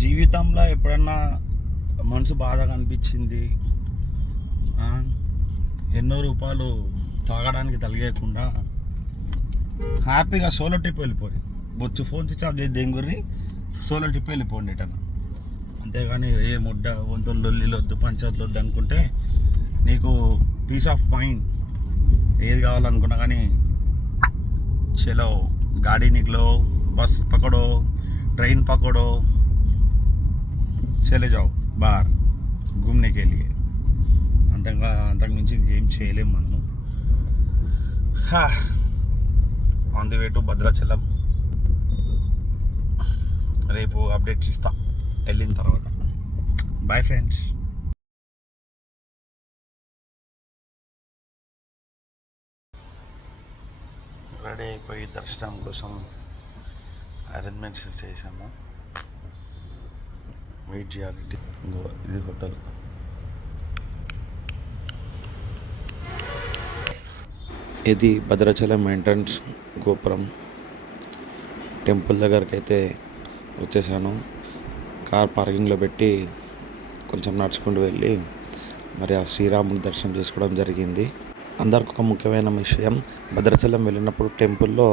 జీవితంలో ఎప్పుడన్నా మనసు బాధగా అనిపించింది, ఎన్నో రూపాయలు తాగడానికి తలిగేయకుండా హ్యాపీగా సోలో ట్రిప్ వెళ్ళిపోయి బొచ్చు ఫోన్ స్విచ్ ఆఫ్ చేసి దెంగుర్రి సోలో ట్రిప్ వెళ్ళిపోండి ఎటన్నా. అంతేగాని ఏ ముడ్డ వంతులు లొల్లిలు వద్దు, పంచాయతీలు వద్దు అనుకుంటే నీకు పీస్ ఆఫ్ మైండ్ ఏది కావాలనుకున్నా కానీ చలో गाड़ी निकलो, बस पकड़ो, ट्रेन पकड़ो, चले जाओ बाहर घूमने के लिए. అంతకు మించి ఇంకేం చేయలేము మనము. On the way to Bhadrachalam. రేపు అప్డేట్స్ ఇస్తా వెళ్ళిన తర్వాత. Bye friends. రెడీ అయిపోయి దర్శనం కోసం అరేంజ్మెంట్స్ చేసాము. వెయిట్ చేయాలి. ఇది హోటల్. ఇది భద్రాచలం ఎంట్రన్స్ గోపురం. టెంపుల్ దగ్గరికి అయితే వచ్చేసాను. కార్ పార్కింగ్లో పెట్టి కొంచెం నడుచుకుంటూ వెళ్ళి మరి ఆ శ్రీరాముని దర్శనం చేసుకోవడం జరిగింది. అందరికి ఒక ముఖ్యమైన విషయం, భద్రాచలం వెళ్ళినప్పుడు టెంపుల్లో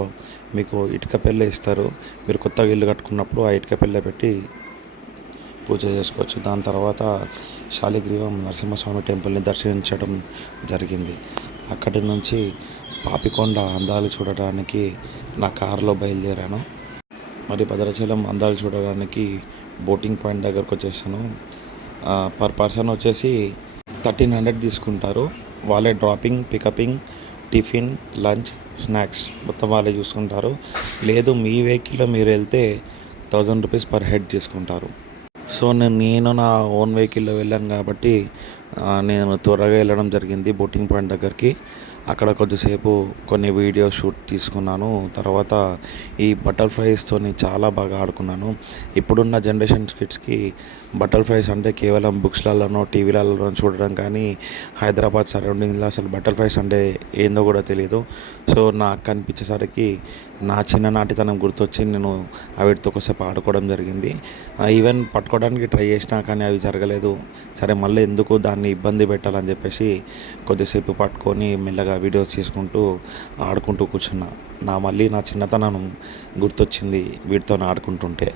మీకు ఇటుక పెళ్ళే ఇస్తారు. మీరు కొత్తగా ఇల్లు కట్టుకున్నప్పుడు ఆ ఇటుక పెళ్ళే పెట్టి పూజ చేసుకోవచ్చు. దాని తర్వాత శాలిగ్రీవం నరసింహస్వామి టెంపుల్ని దర్శించడం జరిగింది. అక్కడి నుంచి పాపికొండ అందాలు చూడడానికి నా కారులో బయలుదేరాను. మరి భద్రాచలం అందాలు చూడడానికి బోటింగ్ పాయింట్ దగ్గరకు వచ్చేసాను. పర్ పర్సన్ వచ్చేసి 1300 తీసుకుంటారు. వాళ్ళే డ్రాపింగ్, పికపింగ్, టిఫిన్, లంచ్, స్నాక్స్ మొత్తం వాళ్ళే చూసుకుంటారు. లేదు మీ వెహికల్లో మీరు వెళ్తే 1000 రూపీస్ పర్ హెడ్ తీసుకుంటారు. సో నేను నా ఓన్ వెహికల్లో వెళ్ళాను కాబట్టి నేను త్వరగా వెళ్ళడం జరిగింది బోటింగ్ పాయింట్ దగ్గరికి. అక్కడ కొద్దిసేపు కొన్ని వీడియో షూట్ తీసుకున్నాను. తర్వాత ఈ బటర్ఫ్లైస్తో చాలా బాగా ఆడుకున్నాను. ఇప్పుడున్న జనరేషన్ కిడ్స్కి బటర్ఫ్లైస్ అంటే కేవలం బుక్స్లలోనో టీవీలలో చూడడం, కానీ హైదరాబాద్ సరౌండింగ్లో అసలు బటర్ఫ్లైస్ అంటే ఏందో కూడా తెలియదు. సో నాకు కనిపించేసరికి నా చిన్ననాటితనం గుర్తొచ్చి నేను వీటితో కొద్దిసేపు ఆడుకోవడం జరిగింది. ఈవెన్ పట్టుకోవడానికి ట్రై చేసినా కానీ అవి జరగలేదు. సరే మళ్ళీ ఎందుకు దాన్ని ఇబ్బంది పెట్టాలని చెప్పేసి కొద్దిసేపు పట్టుకొని మెల్లగా వీడియోస్ తీసుకుంటూ ఆడుకుంటూ కూర్చున్నా. మళ్ళీ నా చిన్నతనం గుర్తొచ్చింది వీటితో ఆడుకుంటుంటే.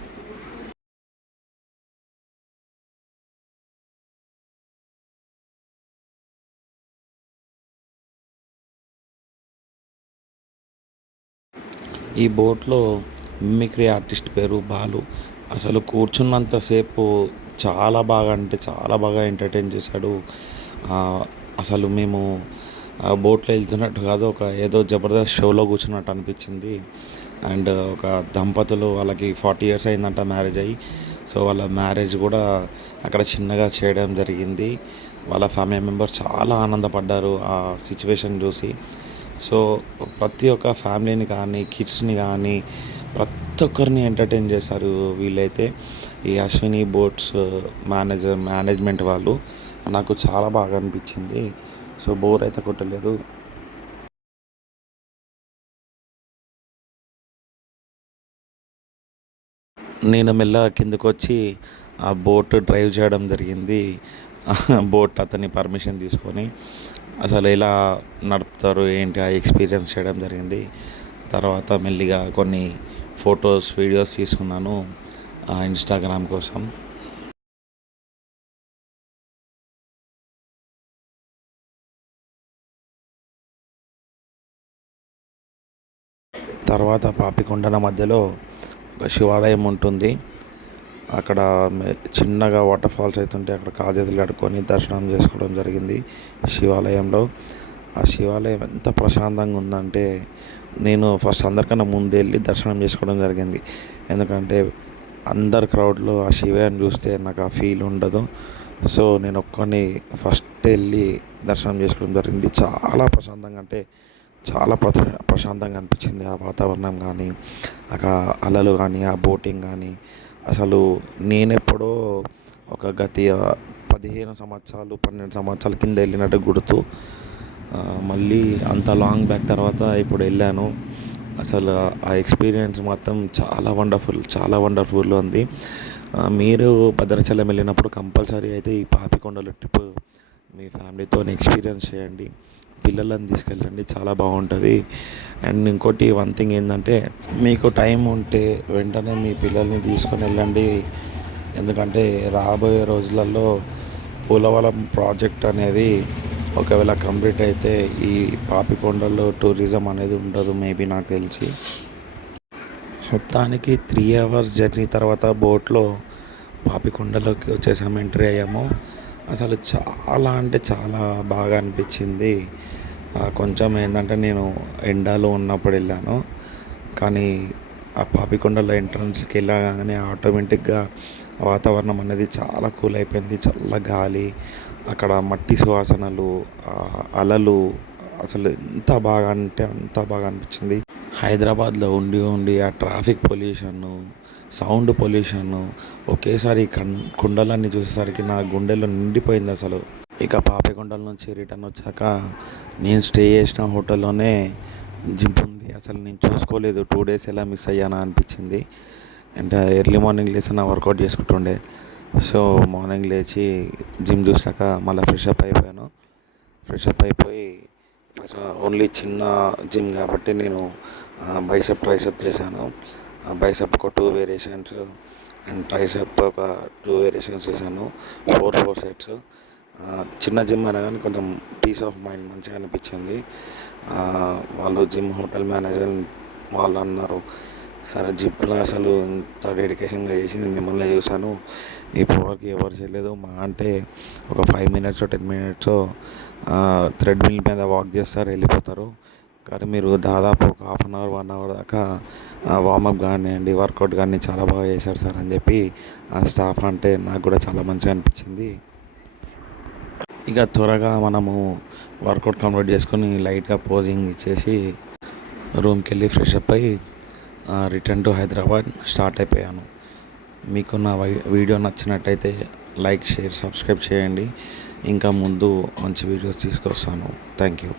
ఈ బోట్లో మిమిక్రీ ఆర్టిస్ట్ పేరు బాలు. అసలు కూర్చున్నంతసేపు చాలా బాగా అంటే చాలా బాగా ఎంటర్టైన్ చేశాడు. అసలు మేము బోట్లో వెళ్తున్నట్టు కాదు, ఒక ఏదో జబర్దస్త్ షోలో కూర్చున్నట్టు అనిపించింది. అండ్ ఒక దంపతులు, వాళ్ళకి 40 years అయిందంట మ్యారేజ్ అయ్యి. సో వాళ్ళ మ్యారేజ్ కూడా అక్కడ చిన్నగా చేయడం జరిగింది. వాళ్ళ ఫ్యామిలీ మెంబర్స్ చాలా ఆనందపడ్డారు ఆ సిచ్యువేషన్ చూసి. సో ప్రతి ఒక్క ఫ్యామిలీని కానీ కిడ్స్ని కానీ ప్రతి ఒక్కరిని ఎంటర్టైన్ చేశారు వీళ్ళైతే. ఈ అశ్విని బోట్స్ మేనేజ్మెంట్ వాళ్ళు. నాకు చాలా బాగా అనిపించింది. సో బోర్ అయితే కొట్టలేదు. నేను మెల్లగా కిందకు వచ్చి ఆ బోట్ డ్రైవ్ చేయడం జరిగింది. బోట్ అతని పర్మిషన్ తీసుకొని అసలు ఎలా నడుపుతారు ఏంటి ఆ ఎక్స్పీరియన్స్ చేయడం జరిగింది. తర్వాత మెల్లిగా కొన్ని ఫొటోస్, వీడియోస్ తీసుకున్నాను ఇన్స్టాగ్రామ్ కోసం. తర్వాత పాపికొండల మధ్యలో ఒక శివాలయం ఉంటుంది. అక్కడ చిన్నగా వాటర్ ఫాల్స్ అవుతుంటే అక్కడ కాజేతులు ఆడుకొని దర్శనం చేసుకోవడం జరిగింది శివాలయంలో. ఆ శివాలయం ఎంత ప్రశాంతంగా ఉందంటే నేను ఫస్ట్ అందరికన్నా ముందు వెళ్ళి దర్శనం చేసుకోవడం జరిగింది. ఎందుకంటే అందరు క్రౌడ్లో ఆ శివయ్యని చూస్తే నాకు ఆ ఫీల్ ఉండదు. సో నేను ఒక్కని ఫస్ట్ వెళ్ళి దర్శనం చేసుకోవడం జరిగింది. చాలా ప్రశాంతంగా అంటే చాలా ప్రశాంతంగా అనిపించింది. ఆ వాతావరణం కానీ, ఆ అలలు కానీ, ఆ బోటింగ్ కానీ. అసలు నేనెప్పుడో ఒక గతి 15 సంవత్సరాలు 12 సంవత్సరాల కింద వెళ్ళినట్టు గుర్తు. మళ్ళీ అంత లాంగ్ బ్యాక్ తర్వాత ఇప్పుడు వెళ్ళాను. అసలు ఆ ఎక్స్పీరియన్స్ మొత్తం చాలా వండర్ఫుల్ ఉంది. మీరు భద్రాచలం వెళ్ళినప్పుడు కంపల్సరీ అయితే ఈ పాపికొండల ట్రిప్ మీ ఫ్యామిలీతో ఎక్స్పీరియన్స్ చేయండి. పిల్లలను తీసుకెళ్ళండి, చాలా బాగుంటుంది. అండ్ ఇంకోటి వన్ థింగ్ ఏంటంటే, మీకు టైం ఉంటే వెంటనే మీ పిల్లల్ని తీసుకొని వెళ్ళండి. ఎందుకంటే రాబోయే రోజులలో పోలవరం ప్రాజెక్ట్ అనేది ఒకవేళ కంప్లీట్ అయితే ఈ పాపికొండలో టూరిజం అనేది ఉండదు మేబీ, నాకు తెలిసి. మొత్తానికి 3 అవర్స్ జర్నీ తర్వాత బోట్లో పాపికొండలోకి వచ్చేసాము, ఎంట్రీ అయ్యాము. అసలు చాలా అంటే చాలా బాగా అనిపించింది. కొంచెం ఏంటంటే నేను ఎండలో ఉన్నప్పుడు వెళ్ళాను, కానీ ఆ పాపికొండల ఎంట్రన్స్కి వెళ్ళగానే ఆటోమేటిక్గా వాతావరణం అనేది చాలా కూల్ అయిపోయింది. చల్ల గాలి, అక్కడ మట్టి సువాసనలు, అలలు, అసలు ఎంత బాగా అంటే అంత బాగా అనిపించింది. హైదరాబాద్లో ఉండి ఉండి ఆ ట్రాఫిక్ పొల్యూషను, సౌండ్ పొల్యూషను, ఒకేసారి కుండలన్నీ చూసేసరికి నా గుండెలో నిండిపోయింది అసలు. ఇక పాపికొండల నుంచి రిటర్న్ వచ్చాక నేను స్టే చేసిన హోటల్లోనే జిమ్ ఉంది. అసలు నేను చూసుకోలేదు, 2 days ఎలా మిస్ అయ్యానా అనిపించింది. అండ్ ఎర్లీ మార్నింగ్ లేచి నా వర్కౌట్ చేసుకుంటుండే. సో మార్నింగ్ లేచి జిమ్ చూసాక మళ్ళీ ఫ్రెషప్ అయిపోయాను. ఫ్రెషప్ అయిపోయి ఓన్లీ చిన్న జిమ్ కాబట్టి నేను బైసెప్ ట్రైసెప్ చేశాను. బైసెప్ ఒక 2 వేరియేషన్స్ అండ్ ట్రైసెప్ ఒక 2 వేరియేషన్స్ చేశాను. 4 sets. చిన్న జిమ్ అయినా కానీ కొంచెం పీస్ ఆఫ్ మైండ్ మంచిగా అనిపించింది. వాళ్ళు జిమ్ హోటల్ మేనేజర్ వాళ్ళు అన్నారు, సరే జిప్లో అసలు ఇంత డెడికేషన్గా చేసింది మిమ్మల్ని చూశాను, ఇప్పటివరకు ఎవరు చేయలేదు. మా అంటే ఒక 5 minutes 10 minutes థ్రెడ్మిల్ మీద వాక్ చేస్తారు, వెళ్ళిపోతారు. కానీ మీరు దాదాపు ఒక 1/2 hour 1 hour దాకా వార్మప్ కానివ్వండి, వర్కౌట్ కానీ చాలా బాగా చేశారు సార్ అని చెప్పి ఆ స్టాఫ్ అంటే నాకు కూడా చాలా మంచిగా అనిపించింది. ఇక త్వరగా మనము వర్కౌట్ కంప్లీట్ చేసుకొని లైట్గా పోజింగ్ ఇచ్చేసి రూమ్కి వెళ్ళి ఫ్రెష్ అప్ అయ్యి రిటర్న్ టు హైదరాబాద్ స్టార్ట్ అయిపోయాను. మీకు నా వీడియో నచ్చినట్టయితే లైక్, షేర్, సబ్స్క్రైబ్ చేయండి. ఇంకా ముందు మంచి వీడియోస్ తీసుకొస్తాను. Thank you.